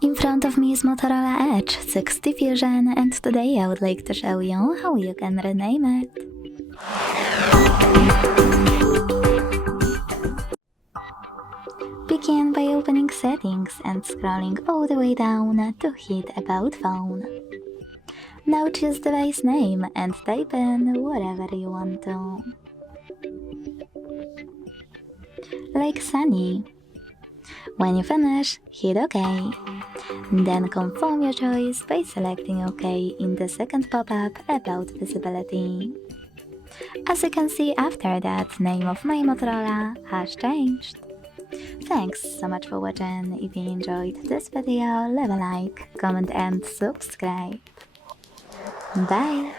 In front of me is Motorola Edge 60 Fusion, and today I would like to show you how you can rename it. Begin by opening Settings and scrolling all the way down to hit About Phone. Now choose device name and type in whatever you want to. Like Sunny. When you finish, hit OK. Then confirm your choice by selecting OK in the second pop-up about visibility. As you can see, after that, name of my Motorola has changed. Thanks so much for watching. If you enjoyed this video, leave a like, comment and subscribe. Bye!